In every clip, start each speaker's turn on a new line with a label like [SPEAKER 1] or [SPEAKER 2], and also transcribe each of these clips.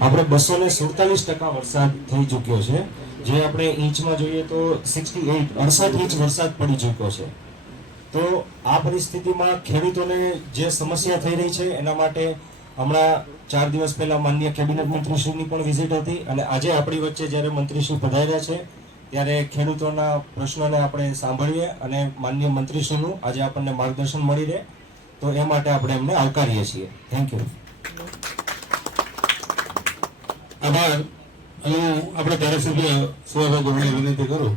[SPEAKER 1] આપણે બસો ને સુડતાલીસ ટકા વરસાદ થઈ ચૂક્યો છે. જે આપણે ઇંચમાં જોઈએ તો સિક્સટી એઇટ, અડસઠ ઇંચ વરસાદ પડી ચૂક્યો છે. તો આ પરિસ્થિતિમાં ખેડૂતોને જે સમસ્યા થઈ રહી છે, એના માટે હમણાં ચાર દિવસ પહેલા માન્ય કેબિનેટ મંત્રીશ્રીની પણ વિઝિટ હતી અને આજે આપણી વચ્ચે જ્યારે મંત્રીશ્રી પધાર્યા છે, ત્યારે ખેડૂતોના પ્રશ્નોને આપણે સાંભળીએ અને માન્ય મંત્રીશ્રીનું આજે આપણને માર્ગદર્શન મળી રહે. તો એ માટે આપણે એમને આવકારીએ છીએ. થેન્ક યુ
[SPEAKER 2] આભાર. અને હું આપણે ધારાસભ્ય સુવાભાઈ ગોહિલને વિનંતી કરું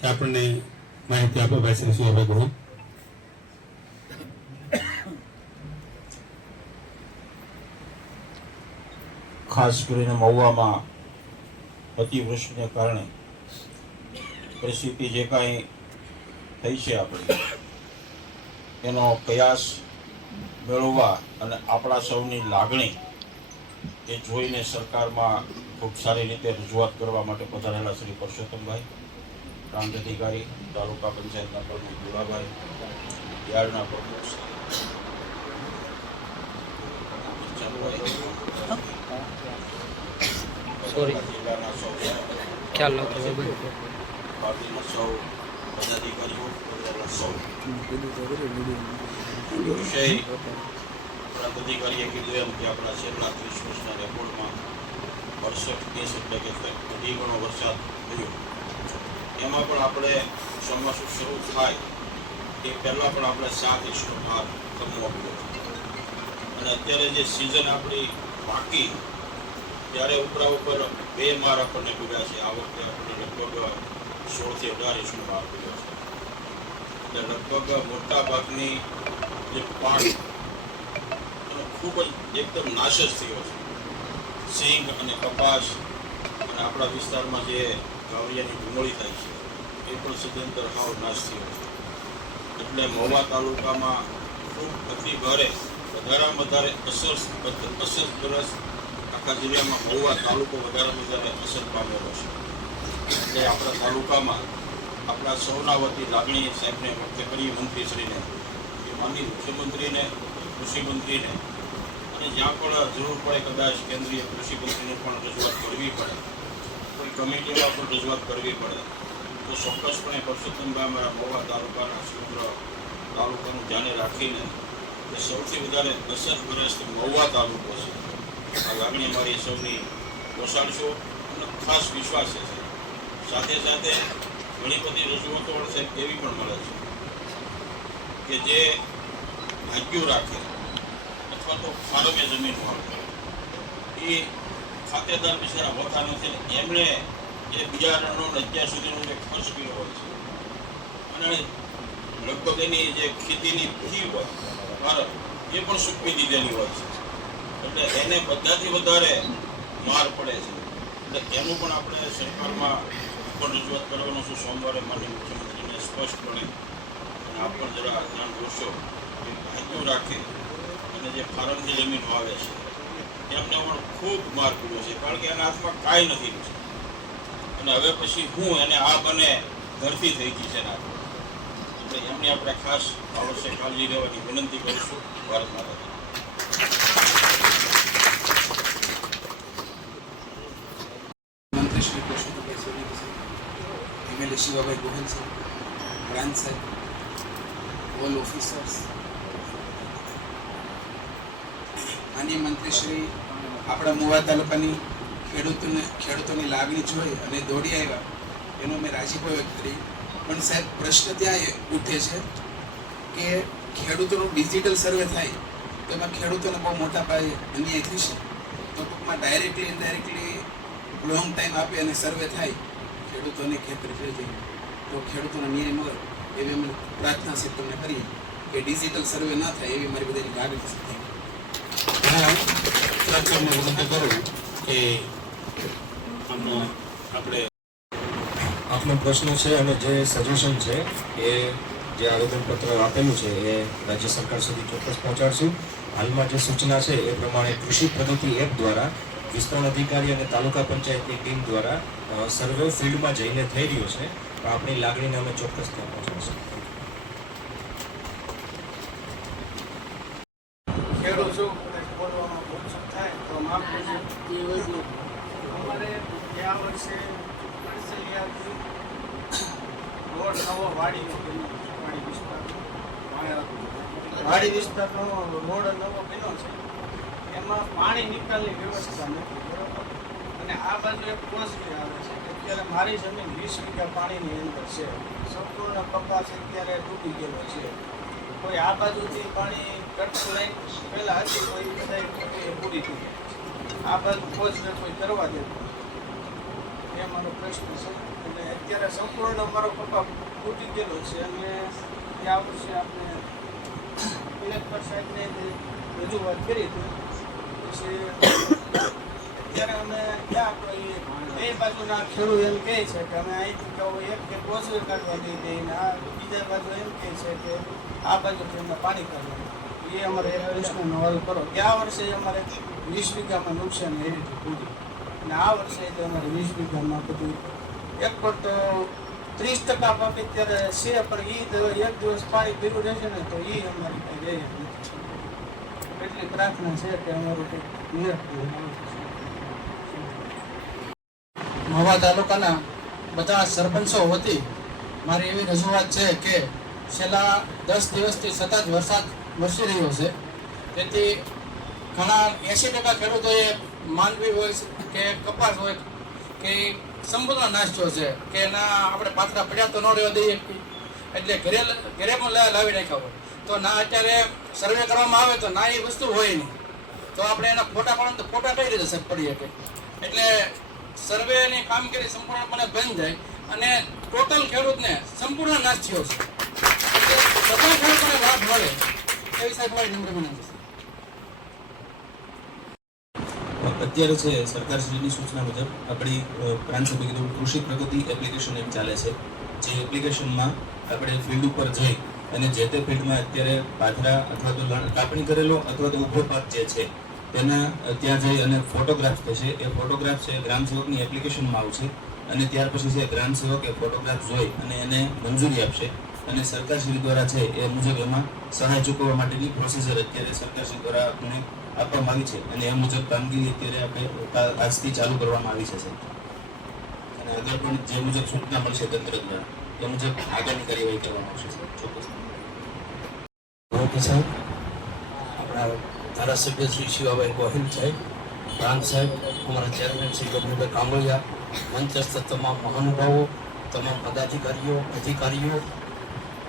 [SPEAKER 2] કે આપણને માહિતી આપે ભાઈ શ્રી સુવાભાઈ ગોહિલ.
[SPEAKER 3] ખાસ કરીને મહુવામાં અતિવૃષ્ટિને કારણે પરિસ્થિતિ જે કાંઈ થઈ છે આપણી, એનો કયાસ મેળવવા અને આપણા સૌની લાગણી એ જોઈને સરકારમાં ખૂબ સારી રીતે રજૂઆત કરવા માટે પધારેલા શ્રી પરસોત્તમભાઈ પ્રાંત અધિકારી તાલુકા પંચાયતના પ્રમુખ દુલાભાઈ યાર્ડના પ્રમુખ સોરી સૌ
[SPEAKER 4] ખ્યાલ નહોતો
[SPEAKER 3] પાર્ટીના સૌ પદાધિકારીઓ સૌ. વિષય પ્રાંત અધિકારીએ કીધું એમ કે આપણા છેલ્લા ત્રીસ વર્ષના રેકોર્ડમાં વર્ષક કેસ એટલે કે અઢી ગણો વરસાદ થયો. એમાં પણ આપણે ચોમાસું શરૂ થાય એ પહેલાં પણ આપણે સાત ઇંચનો ભાગ કમવો આપ્યો અને અત્યારે જે સિઝન આપણી બાકી, ત્યારે ઉપરા ઉપર બે માર આપણને પીડ્યા છે. આ વખતે આપણે લગભગ સોળથી અઢાર ઇંચનો ભાગ પીડ્યો છે. એટલે લગભગ મોટા ભાગની જે એનો ખૂબ જ એકદમ નાશ જ થયો છે. સિંગ અને કપાસ અને આપણા વિસ્તારમાં જે ગાવડિયાની ડુંગળી થાય છે, એ પણ સદંતર હાવ નાશ થયો છે. એટલે મહુવા તાલુકામાં ખૂબ અતિ ભારે, વધારામાં વધારે અસર, અસરગ્રસ્ત આખા જિલ્લામાં મહુવા તાલુકો વધારામાં વધારે અસર પામેલો છે. એટલે આપણા તાલુકામાં આપણા સૌના વતી લાગણી સાહેબને વ્યક્ત કરી મંત્રીશ્રીને. કે માનની મુખ્યમંત્રીને, કૃષિમંત્રીને અને જ્યાં પણ જરૂર પડે કદાચ કેન્દ્રીય કૃષિમંત્રીને પણ રજૂઆત કરવી પડે. કોઈ કમિટીમાં પણ રજૂઆત કરવી પડે. તો ચોક્કસપણે પરસોત્તમભાઈ અમારા મહુવા તાલુકાના સમગ્ર તાલુકાનું ધ્યાને રાખીને કે સૌથી વધારે અસરગ્રસ્ત મહુવા તાલુકો છે. આ લાગણી અમારી સૌની પોસાડશો અને ખાસ વિશ્વાસ છે. સાથે સાથે ઘણી બધી રજૂઆતો સાહેબ એવી પણ મળે છે કે જે ભાગ્યું રાખે. અથવા તો ફાર્મે જમીન હોય એ ખાતેદાર બિચારા હોતા નથી એમણે એ બિયારણનો ને અત્યાર સુધીનો જે ખર્ચ કર્યો હોય છે, અને લગભગ એની જે ખેતીની ફી હોય, ભારત, એ પણ સૂકવી દીધેલી હોય છે. એટલે એને બધાથી વધારે માર પડે છે. એટલે એનું પણ આપણે સરકારમાં પણ રજૂઆત કરવાનું છું. સોમવારે માની મુખ્યમંત્રીને સ્પષ્ટપણે અને આપ પણ જરા ધ્યાન દોરશો કે ભાગ્યું રાખે અને જે ફાર્મની જમીન વાવે છે, એમને પણ ખૂબ માર પડ્યો છે, કારણ કે એના હાથમાં કાંઈ નથી છે અને હવે પછી હું એને આ બને ધરતી થઈ ગઈ છે એના એટલે એમની આપણે ખાસ આવશ્યક કાળજી લેવાની વિનંતી કરીશું ભારત માતા
[SPEAKER 5] મંત્રી શ્રી સોલંકી સાહેબ એમએલએ શિવાભાઈ ગોહિલ સાહેબ બ્રાન્ચ સાહેબ, ઓલ ઓફિસર્સ માન્ય મંત્રી શ્રી આપણા મુવા તાલુકાની ખેડૂતોને ખેડૂતોની લાગણી જોઈ અને દોડી આવ્યા. એનો મેં રાજીપો વ્યક્ત કરી. પણ સાહેબ, પ્રશ્ન ત્યાં ઉઠે છે કે ખેડૂતોનો ડિજિટલ સર્વે થાય, તો એમાં ખેડૂતોને બહુ મોટા પાયે અન્યાય થશે. તો ટૂંકમાં ડાયરેક્ટલી ઇનડાયરેક્ટલી લોંગ ટાઈમ આપે અને સર્વે થાય, ખેડૂતોને ખેતર જાય તો ખેડૂતોનો ન્યાય મળે, એવી અમે પ્રાર્થના છે તમને કરીએ કે ડિજિટલ સર્વે ના થાય, એવી મારી બધાની લાગણી છે.
[SPEAKER 2] હું કલેક્ટરને વિનંતી કરું કે આમનો આપણે
[SPEAKER 1] આપનો પ્રશ્ન છે અને જે સજેશન છે એ જે આવેદનપત્ર આપેલું છે એ રાજ્ય સરકાર સુધી ચોક્કસ પહોંચાડશું. હાલમાં જે સૂચના છે એ પ્રમાણે કૃષિ પ્રગતિ એપ દ્વારા વિસ્તરણ અધિકારી અને તાલુકા પંચાયતની ટીમ દ્વારા સર્વે ફિલ્ડમાં જઈને થઈ રહ્યો છે. પણ આપણી લાગણીને અમે ચોક્કસ ત્યાં પહોંચાડશું
[SPEAKER 6] ખેડૂત છું કદાચ બોલવામાં ભૂલ ચૂક થાય તો માફ કરજો અમારે ગયા વર્ષે કણસલિયાથી રોડ નવો વાડીનો બન્યો છે. વાડી વિસ્તાર વાડી વિસ્તારનો રોડ નવો બન્યો છે એમાં પાણી નિકાલની વ્યવસ્થા નથી બરોબર અને આ બાજુ એક કોસરી આવે છે. અત્યારે મારી જમીન વીસ વીઘા પાણીની અંદર છે. સંપૂર્ણ કપાસ અત્યારે ડૂબી ગયેલો છે. કોઈ આ બાજુથી પાણી કટ લાઈન પહેલાં હતી એ બધા પૂરી થઈ આ બાજુ કોચને કોઈ કરવા દેતું એ મારો પ્રશ્ન છે. અને અત્યારે સંપૂર્ણ મારો પપ્પા તૂટી ગયેલો છે. અને ત્યાં વર્ષે આપણે કલેક્ટર સાહેબને રજૂઆત કરી હતી, પછી અત્યારે અમે ક્યાં કોઈ એ બાજુના ખેડૂત એમ કહે છે કે અમે અહીંથી કહો એક કે કોચરી કાઢવા દઈ દઈએ ને આ બીજા બાજુ એમ કહે છે કે આ બાજુથી અમે પાણી કાઢવા એ અમારે પ્રશ્નનો હલ કરો ગયા વર્ષે અમારે વીસ વીઘામાં નુકસાન એ રીતે પૂરી અને આ વર્ષે અમારે વીસ વીઘામાં બધું એક તો ત્રીસ ટકા પાક અત્યારે છે, પણ એ એક દિવસ પાણી પીરું રહેશે ને તો એ અમારી કઈ રહે એટલી પ્રાર્થના છે કે અમારું કંઈક આવે.
[SPEAKER 7] મહુવા તાલુકાના બધા સરપંચો વતી મારી એવી રજૂઆત છે કે છેલ્લા દસ દિવસથી સતત વરસાદ વરસી રહ્યો છે. તેથી ઘણા એંશી ટકા ખેડૂતોએ માંડવી હોય કે, કપાસ હોય કે સંપૂર્ણ નાશ થયો છે કે ના આપણે પાથરા પડ્યા તો ન રહેવા દઈએ એટલે ઘરે ઘરે પણ લાવી રાખ્યા હોય. તો ના અત્યારે સર્વે કરવામાં આવે તો ના એ વસ્તુ હોય નહીં. તો આપણે એના ફોટા પણ ફોટા કઈ રીતે પડી શકે? એટલે સર્વેની કામગીરી સંપૂર્ણપણે બંધ જાય અને ટોટલ ખેડૂતને સંપૂર્ણ નાશ થયો છે. બધા ખેડૂતોને લાભ મળે એવી સાહેબ મારી નમ્ર વિનંતી
[SPEAKER 8] અત્યારે છે સરકારશ્રીની સૂચના મુજબ આપણી પ્રાંત કીધું કૃષિ પ્રગતિ એપ્લિકેશન એમ ચાલે છે. જે એપ્લિકેશનમાં આપણે ફિલ્ડ ઉપર જઈ અને જે તે ફિલ્ડમાં અત્યારે પાથરા અથવા તો કાપણી કરેલો અથવા તો ઊભો પાક જે છે તેના ત્યાં જઈ અને ફોટોગ્રાફ થશે. એ ફોટોગ્રાફ છે ગ્રામ સેવકની એપ્લિકેશનમાં આવશે અને ત્યાર પછી છે ગ્રામ સેવક એ ફોટોગ્રાફ જોઈ અને એને મંજૂરી આપશે. અને સરકારશ્રી દ્વારા છે એ મુજબ એમાં સહાય ચૂકવવા માટેની પ્રોસીજર અત્યારે સરકારશ્રી દ્વારા આપણે આપવામાં આવી છે. અને એ મુજબ કામગીરી અત્યારે આપણે આજથી ચાલુ કરવામાં આવી છે સાહેબ. અને આગળ પણ જે મુજબ સૂચના મળશે તંત્ર દ્વારા, એ મુજબ આગળની કાર્યવાહી કરવામાં આવશે ચોક્કસ.
[SPEAKER 9] ઓકે, સાહેબ. ધારાસભ્ય શ્રી શિવાભાઈ ગોહિલ સાહેબ, પ્રાંત સાહેબ, અમારા ચેરમેન શ્રી ગોવિંદભાઈ કાંબળિયા મંચસ્થ તમામ મહાનુભાવો, તમામ પદાધિકારીઓ, અધિકારીઓ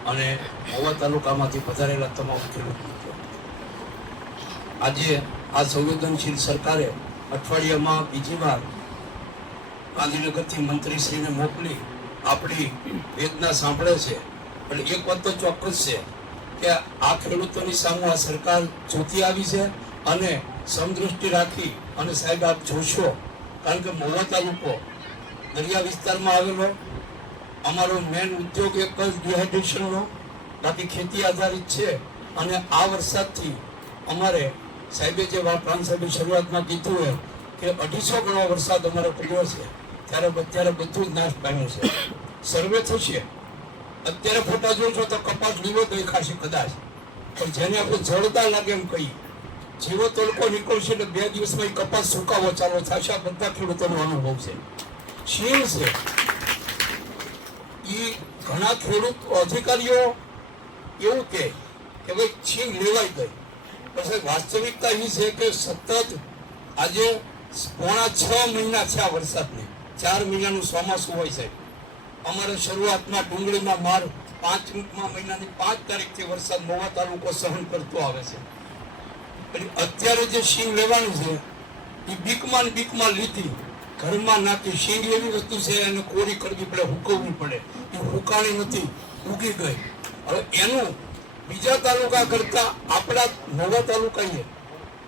[SPEAKER 9] અને મહુવા તાલુકામાંથી પધારેલા તમામ ખેડૂત આજે આ સંવેદનશીલ સરકારે અઠવાડિયામાં બીજી વાર ગાંધીનગરથી મંત્રીશ્રીને મોકલી આપણી વેદના સાંભળે છે. પણ એક વાત તો ચોક્કસ છે કે આ ખેડૂતોની સામે આ સરકાર જોતી આવી છે અને સમદૃષ્ટિ રાખી અને સાહેબ આપ જોશો, કારણ કે મહુવા તાલુકો દરિયા વિસ્તારમાં આવેલો, અમારો મેન ઉદ્યોગ એક જ ડિહાઇડ્રેશનનો બાકી ખેતી આધારિત છે અને આ વરસાદથી અમારે સાહેબે જે પ્રાંત સાહેબે શરૂઆતમાં કીધું હોય કે અઢીસો ગણો વરસાદ અમારો પડ્યો છે, ત્યારે અત્યારે બધું જ નાશ પામ્યું છે. સર્વે થશે. અત્યારે ફોટા જોશો તો કપાસ લીલો દેખાશે કદાચ. પણ જેને આપણે જળતા લાગે એમ કહી જેવો તડકો નીકળશે એટલે બે દિવસમાં એ કપાસ સુકાવો ચાલુ થશે બધા ખેડૂતોનો અનુભવ છે. શીલ છે? એ ઘણા ખેડૂત અધિકારીઓ એવું કહે કે ભાઈ છીણ લેવાઈ ગઈ. પછી વાસ્તવિકતા એ છે કે સતત આજે પોણા છ મહિના છે આ વરસાદને. ચાર મહિનાનું ચોમાસું હોય છે અમારે શરૂઆતમાં ડુંગળીમાં માર પાંચમા મહિનાની પાંચ તારીખથી વરસાદ મોવા તાલુકો સહન કરતો આવે છે. અત્યારે જે શીંગ લેવાની છે, એ બીકમાં બીકમાં લીધી ઘરમાં નાખી શીંગ એવી વસ્તુ છે, એને કોરી કરવી પડે, હુકવવી પડે. એ હુકાણી નથી, ઉગી ગઈ. હવે એનું બીજા તાલુકા કરતા આપણા નવા તાલુકાએ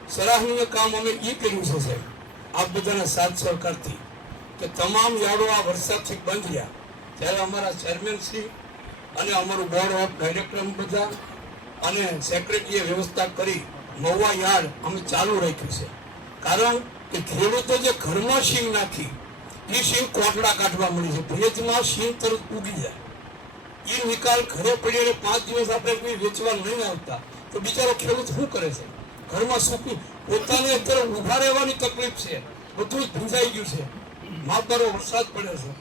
[SPEAKER 9] સરાહનીય કામ અમે એ કર્યું છે સાહેબ, આપ બધાના સાથ સહકારથી, કે તમામ યાર્ડો આ વરસાદથી બંધ રહ્યા. ત્યારે અમારા ચેરમેન શ્રી અને અમારું બોર્ડ ઓફ ડાયરેક્ટર બધા અને સેક્રેટરીએ વ્યવસ્થા કરી નવા યાર્ડ અમે ચાલુ રાખ્યું છે. કારણ કે ખેડૂતો જે ઘરમાં શીંગ નાખી એ સિંગ કોટડા કાઢવા મળી છે. ભેજમાં શીંગ તરત ઉગી જાય. એ નિકાલ ઘરે પડીને પાંચ દિવસ આપણે કોઈ વેચવા નહીં આવતા. તો બિચારો ખેડૂત શું કરે છે? ઘરમાં સુખી પોતાને અત્યારે ઊભા રહેવાની તકલીફ છે. બધું જ ભૂંજાઈ ગયું છે. માપરો વરસાદ પડ્યો છે.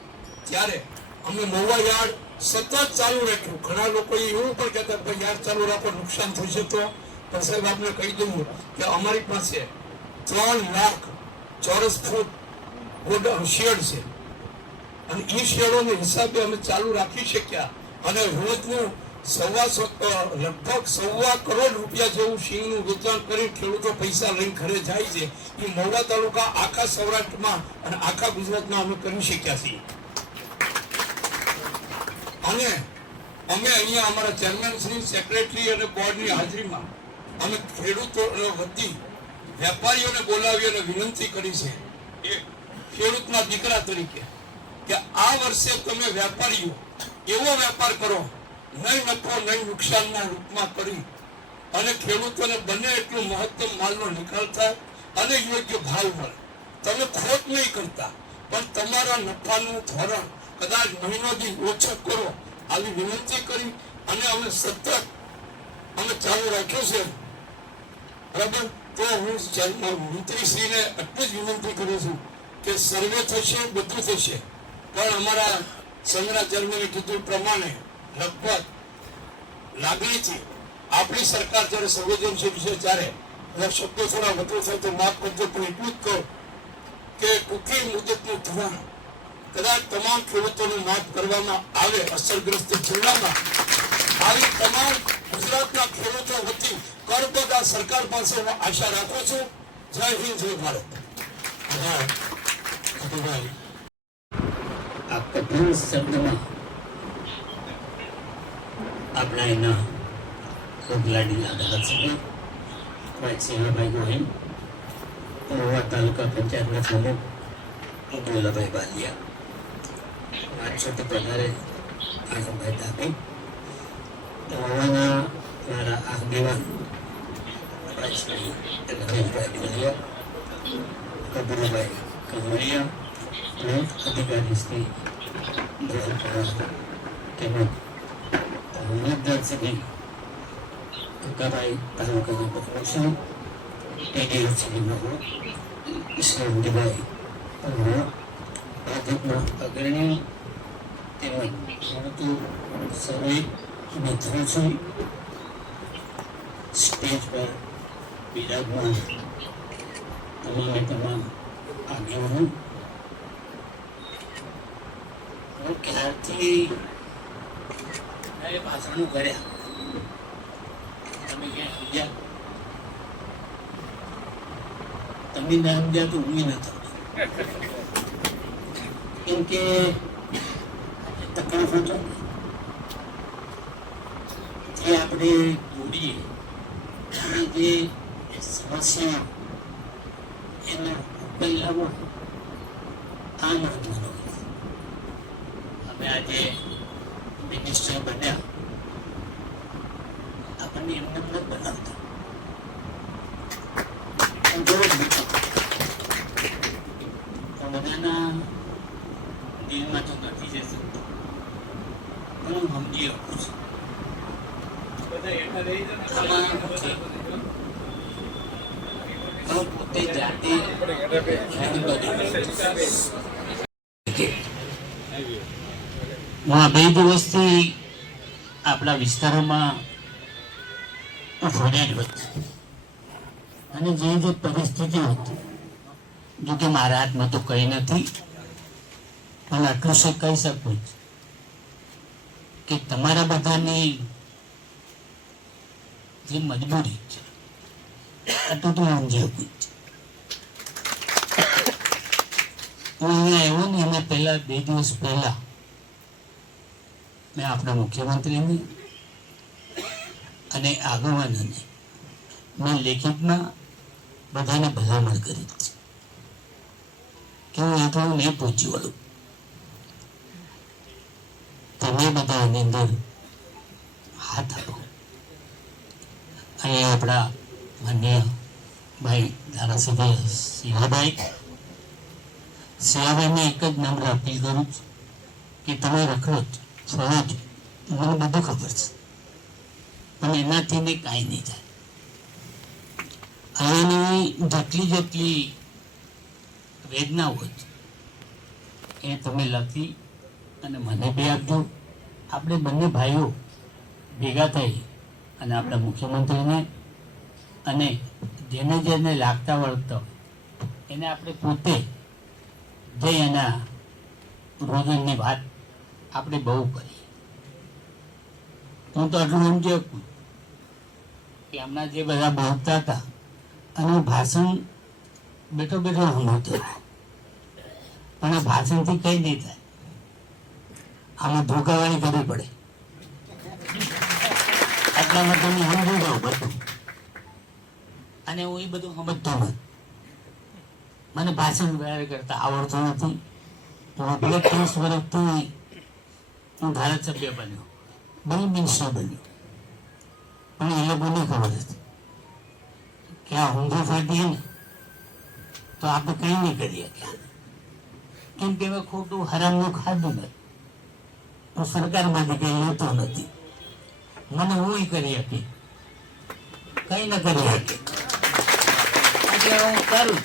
[SPEAKER 9] ત્યારે અમે મહુવા યાર્ડ સતત ચાલુ રાખ્યું. ઘણા લોકો એવું પણ કહેતા ભાઈ યાર્ડ ચાલુ રાખો, નુકસાન થશે તો. પણ સાહેબ, આપને કહી દઉં કે અમારી પાસે ત્રણ લાખ ચોરસ ફૂટ શેડ છે. અને એ શેડોને હિસાબે અમે ચાલુ રાખી શક્યા. અને રોજનું સવા લગભગ સવા કરોડ રૂપિયા જેવું સિંહનું વેચાણ કરી ખેડૂતો પૈસા લઈને ઘરે જાય છે. એ મોડા તાલુકા આખા સૌરાષ્ટ્રમાં અને આખા ગુજરાતમાં અમે કરી શક્યા છીએ. અને અમે અહીંયા અમારા ચેરમેન શ્રી સેક્રેટરી અને બોર્ડની હાજરીમાં અમે ખેડૂતો વતી વેપારીઓને બોલાવી અને વિનંતી કરી છે એ ખેડૂતના દીકરા તરીકે કે આ વર્ષે તમે વેપારીઓ એવો વેપાર કરો, નહીં નફો, નહીં નુકસાનના રૂપમાં કરી અને ખેડૂતોને બને એટલું મહત્તમ માલનો નિકાલ થાય અને યોગ્ય ભાવ મળે. તમે ખોટ નહીં કરતા, પણ તમારા નફાનું ધોરણ કદાચ મહિનો દી ઓછો કરો આવી વિનંતી કરી અને અમે સતત અમે ચાલુ રાખ્યો છે. બરાબર? તો હું મંત્રીશ્રીને એટલી જ વિનંતી કરું છું કે સર્વે થશે, બધું થશે. પણ અમારા સંઘના કીધું પ્રમાણે લગભગ લાગણીથી આપણી સરકાર જ્યારે સંવેદનશીલ છે ત્યારે એના શબ્દો થોડા વધુ થાય તો માફ કરજો પણ એટલું જ કહો કે ટૂંકી મુદતનું ધોરણ કદાચ તમામ ખેડૂતોને માફ કરવામાં આવે, અસરગ્રસ્ત જિલ્લામાં આવી તમામ ગુજરાતના ખેડૂતો વતી કરબદા સરકાર પાસે હું આશા રાખું છું જય હિન્દ, જય ભારત આભાર. ખતુભાઈ.
[SPEAKER 10] આ કઠિન શબ્દમાં આપણા એના ખૂબ લાડીલા ધારાસભ્ય ભાઈ સિંહાભાઈ ગોહિલ મહુવા તાલુકા પંચાયતના પ્રમુખ અબ્દુલ્લાભાઈ બાલિયા પાંચસોથી વધારે આઝમભાઈ દાબી મહુવાના મારા આગેવાન ભાઈ શ્રી રમેશભાઈ ડોલિયા કબરુભાઈ કમરિયા અને અધિકારી શ્રી ધોરણ પવાર તેમજ મતદારશ્રી કાકાભાઈ તાલુકાના પ્રમુખ ટીડીઓ શ્રી મહુ શ્રીમતીભાઈ પરમાર ભાજપના અગ્રણી તેમજ ખેડૂતો સર્વે બધા છે સ્ટેજ પર બિરાજમાન તમામે તમામ આગેવાનો ક્યારથી એ ભાષણો કર્યા તમે ક્યાં સમજ્યા તમે ના સમજ્યા તો હું નથી કેમ કે તકલીફો તો જે આપણે દોડીએ અને જે સમસ્યા એનો ઉકેલ લાવો આ મહત્વનો અમે આજે મિનિસ્ટર બન્યા. આપણને એમને એમને બનાવતા બધાના દિલમાં તો નથી જઈ હું સમજી શકું છું. હું પોતે. જાતે હું આ બે દિવસથી આપણા વિસ્તારોમાં ફર્યા જ હતો અને જે જે પરિસ્થિતિ હતી જો કે મારા હાથમાં તો કંઈ નથી પણ આટલું શું કહી શકું છું. કે તમારા બધાની જે મજબૂરી છે આટલું તો હું છે. હું અહીંયા આવ્યો ને, એના પહેલા બે દિવસ પહેલા મેં આપણા મુખ્યમંત્રીને અને આગેવાનોને મેં લેખિતમાં બધાને ભલામણ કરી છે. કે હું એ થોડું નહીં પહોંચી વળું તમે બધા અંદર હાથ આપો. અહીંયા આપણા માન્ય ભાઈ ધારાસભ્ય સિંહાભાઈ સિંહાભાઈને એક જ નમ્ર અપીલ કરું છું કે તમે રખડો જ ફરો જ મને બધું ખબર છે. પણ એનાથી ને કાંઈ નહીં થાય. અહીંની જેટલી જેટલી વેદના હોય એ તમે લખી અને મને બી આપજો. આપણે બંને ભાઈઓ ભેગા થઈ અને આપણા મુખ્યમંત્રીને અને જેને જેને લાગતા વળગતો એને આપણે પોતે જઈ એના રોજનની વાત આપણે બહુ કરી. હું તો આટલું સમજી શકું કે હમણાં જે બધા બોલતા હતા અને ભાષણ બેઠો બેઠો સાંભળતો પણ આ ભાષણથી કઈ નહીં થાય. આમાં ધોકાવાળી કરવી પડે. એટલા માટે હું સમજી બધું. અને હું એ બધું સમજતો નથી મને. ભાષણ વ્યવહાર કરતા આવડતું નથી. હું બે ત્રીસ વર્ષથી હું ધારાસભ્ય બન્યો. બની મિનિસ્ટર બન્યો. પણ એ લોકોને ખબર હતી કે આ ઊંધું ફાટીએ ને તો આપણે કંઈ નહીં કરી શક્યા કેમ કે હવે ખોટું હરામનું ખાધું નથી. હું સરકારમાંથી કંઈ લેતો નથી મને હું કરી શકી કંઈ ન કરી એટલે હું કરું?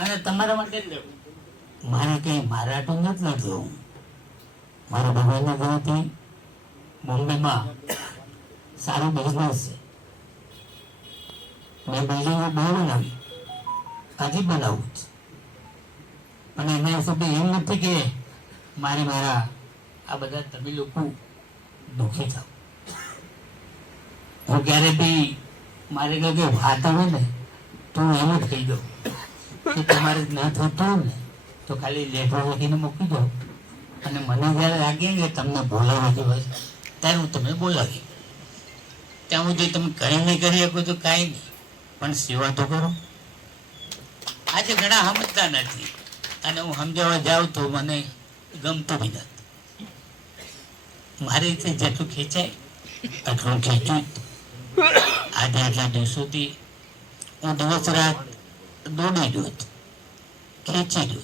[SPEAKER 10] અને તમારા માટે જ લેવું મારે કંઈ મારા તો નથી લડતો હું મારા ભગવાનના ઘરેથી બોમ્બેમાં સારો બિઝનેસ છે. મેં બિલ્ડિંગો બહુ બનાવી હજી બનાવું અને એના હિસાબે એમ નથી કે મારે મારા આ બધા તમે લોકો દુઃખી થાવ હું ક્યારે બી મારે કહ્યું કે વાત આવે ને, તો હું એમ જ કહી કે તમારે ન થતું ને, તો ખાલી લેટર લખીને મૂકી દો. અને મને જ્યારે લાગે કે તમને બોલાવવા જેવા ત્યારે હું તમને બોલાવી ત્યાં હું જો તમે કંઈ નહીં કરી શકો તો કાંઈ નહીં. પણ સેવા તો કરો. આજે ઘણા સમજતા નથી. અને હું સમજાવવા જાઉં તો મને ગમતું બી નથી મારી રીતે જેટલું ખેંચાય, એટલું ખેંચું જ. આજે આટલા દિવસોથી હું દિવસ રાત દોડી રહ્યો ખેંચી હતો.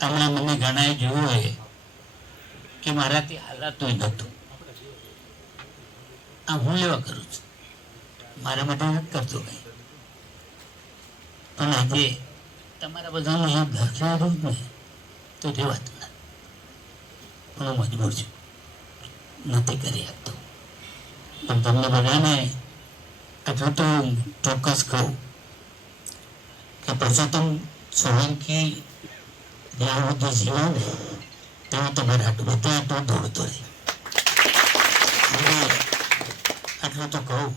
[SPEAKER 10] હમણાં મને ઘણાએ જોયું હોય કે મારાથી હાલાતું નહોતું. આ હું લેવા કરું છું? મારા માટે નથી કરતો કંઈ પણ આજે તમારા બધાનું અહીંયા દર્શાવ્યું ને તો રહેવાતું નથી પણ હું મજબૂર છું. નથી કરી શકતો. પણ તમને બધાને એટલું તો ચોક્કસ કહું કે પુરુષોત્તમ સોલંકી જ્યાં જીવો ને ત્યાં તમારે આટલું બધા આટલું દોડતો રહે. આટલું તો કહું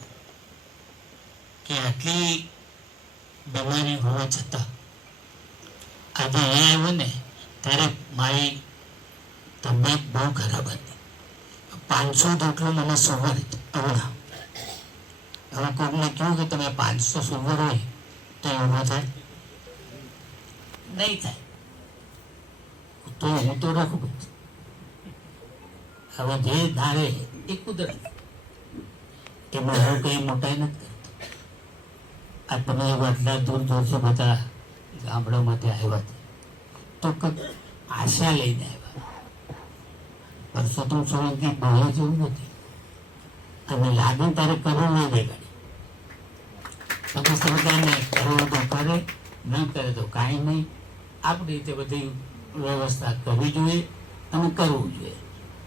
[SPEAKER 10] કે આટલી બીમારી હોવા છતાં આજે અહીંયા આવ્યો ને, ત્યારે મારી તબિયત બહુ ખરાબ હતી. પાંચસો જેટલું મને સુગર હતું હમણાં હવે કોઈને કહ્યું કે તમે પાંચસો સુગર હોય તો એ ઊભો થાય નહીં થાય તો હું તો રાખું જ. હવે જે ધારે એ કુદરત એમાં હું કઈ મોટાઈ નથી કરતો આ તમે આટલા દૂર દૂરથી બધા ગામડામાંથી આવ્યા છે તો કંઈક આશા લઈને આવ્યા પરસોત્તમ સોલંકી બોલે જેવું નથી. અને લાગે તારે કરવું નહીં દેખાડી પછી સરકારને કરવું તો કરે ન કરે તો કાંઈ નહીં. આપણી રીતે બધી વ્યવસ્થા કરવી જોઈએ અને કરવું જોઈએ.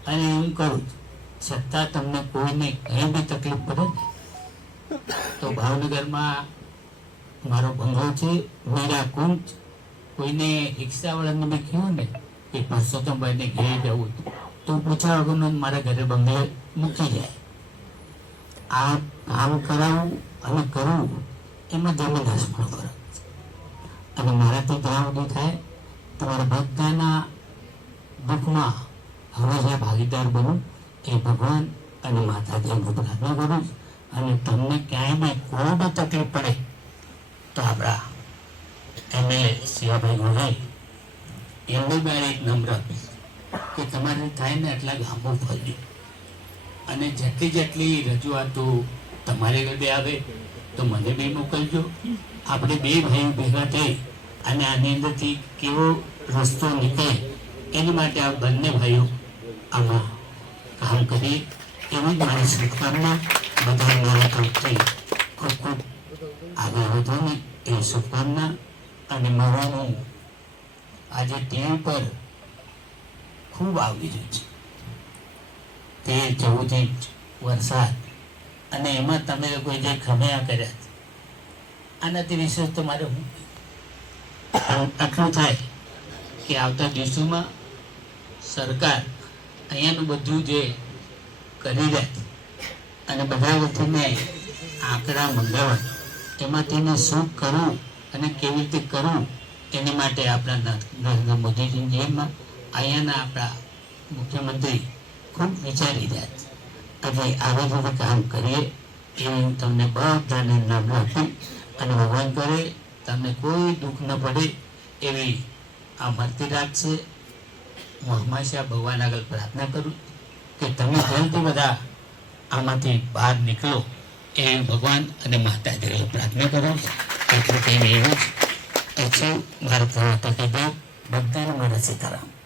[SPEAKER 10] અને હું કરું છું. છતાં તમને કોઈને કંઈ બી તકલીફ પડે ને તો ભાવનગરમાં મારો બંગલો છે મીરા કુંજ કોઈને રિક્ષાવાળાને બી કહ્યું ને કે પરસોત્તમભાઈને ઘેર જવું છે, તો પૂછ્યા વગરનું મારા ઘરે બંગલે મૂકી જાય આ કામ કરાવવું અને કરવું એમાં જમીન આસમાન ફરક છે. અને મારાથી જ્યાં સુધી થાય, તમારા બધાના દુઃખમાં હંમેશા ભાગીદાર બનું, એ ભગવાન અને માતાજી હું પ્રાર્થના કરું. અને તમને ક્યાંય બી કોઈ બી તકલીફ પડે, તો આપણા એમએલએ શિવાભાઈ ગોહાઈ એમને બી એક નમ્ર અપીલ કે તમારે થાય ને એટલા ગામો ફરજો અને જેટલી જેટલી રજૂઆતો તમારે ઘરે આવે, તો મને બી મોકલજો. આપણે બે ભાઈઓ ભેગા થઈ અને આની અંદરથી કેવો રસ્તો નીકળે, એની માટે આ બંને ભાઈઓ આમાં કામ કરીએ એવી જ મારી શુભકામના બધા મારા તરફથી ખૂબ ખૂબ આગળ વધવાની એ શુભકામના અને મારાનું આજે ટીવી પર ખૂબ આવી રહ્યું છે. તેર ચૌદ ઇંચ વરસાદ અને એમાં તમે લોકોએ જે ખમ્યા કર્યા છે, આનાથી વિશેષ તો મારે આટલું થાય કે આવતા દિવસોમાં સરકાર અહીંયાનું બધું જે કરી રહ્યા છે અને બધા વતીને આંકડા મંગાવવા એમાં તેને શું કરવું અને કેવી રીતે કરવું એની માટે આપણા નરેન્દ્ર મોદીજીની જેમમાં અહીંયાના આપણા મુખ્યમંત્રી ખૂબ વિચારી રહ્યા છે એટલે આવી રીતે કામ કરીએ એવી હું તમને બધાને નામ આપી અને ભગવાન કરે, તમને કોઈ દુઃખ ન પડે એવી આ મળતી રાખશે હું હંમેશા ભગવાન આગળ પ્રાર્થના કરું કે તમે જલ્દી બધા આમાંથી બહાર નીકળો એ ભગવાન અને માતા દેવ પ્રાર્થના કરો. એટલે કહીને એવું જ. અચ્છા ભારત કે બધાને મારા સીતારામ.